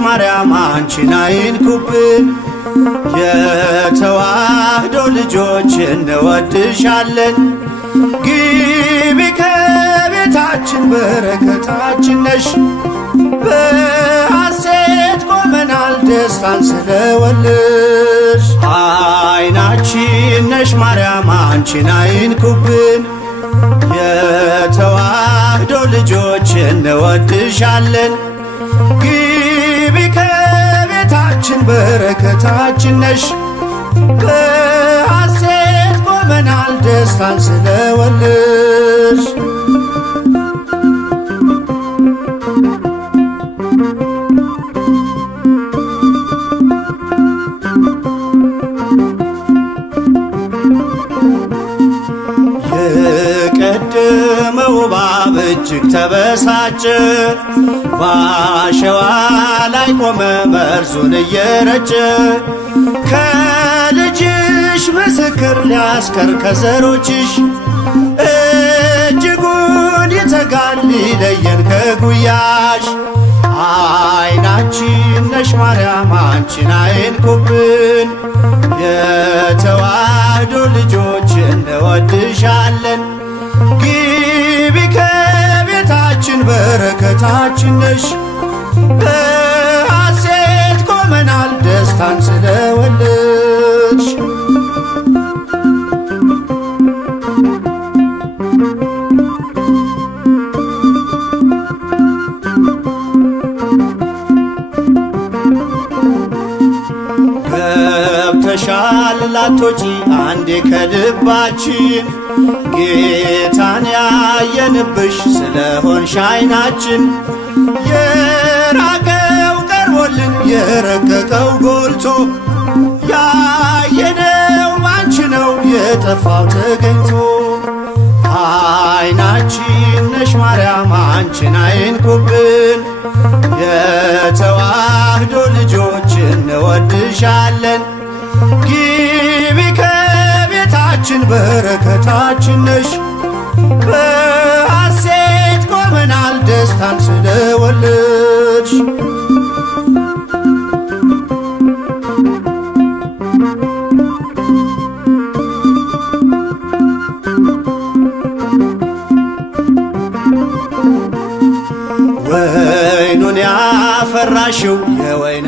ማርያም አንቺን አይንኩብን። የተዋህዶ ልጆች እንወድሻለን። ግቢ ከቤታችን በረከታችን ነሽ። በሐሴት ቆመናል ደስታን ስለወለድሽ። አይናችን ነሽ ማርያም አንቺን አይንኩብን። የተዋህዶ ልጆች እንወድሻለን። ግቢ ከቤታችን በረከታችን ነሽ። በሐሴት ቆመናል ደስታን ስለወለድሽ። የቀደመው እባብ እጅግ ተበሳጨ። በአሸዋ ላይ ቆመ መርዙን እየረጨ። ከልጅሽ ምስክር ሊያስቀር ከዘሮችሽ። እጅጉን ይተጋል ሊለየን ከጉያሽ። አይናችን ነሽ ማርያም አንቺን አይንኩብን። የተዋህዶ ልጆች እንወድሻለን። ግቢ ከቤታችን በረከታችን ነሽ። በሐሴት ቆመናል ደስታን ስለወለድሽ። ገብተሻል ላትወጪ አንዴ ከልባችን። ጌታን ያየንብሽ ስለሆንሽ አይናችን። የራቀው ቀርቦልን የረቀቀው ጎልቶ። ያየነው ባንቺ ነው የጠፋው ተገኝቶ። አይናችን ነሽ ማርያም አንቺን አይንኩብን። የተዋህዶ ልጆች እንወድሻለን። ግቢ ከቤታችን በረከታችን ነሽ። በሐሴት ቆመናል ደስታን ስለወለድሽ። ወይኑን ያፈራሽው የወይን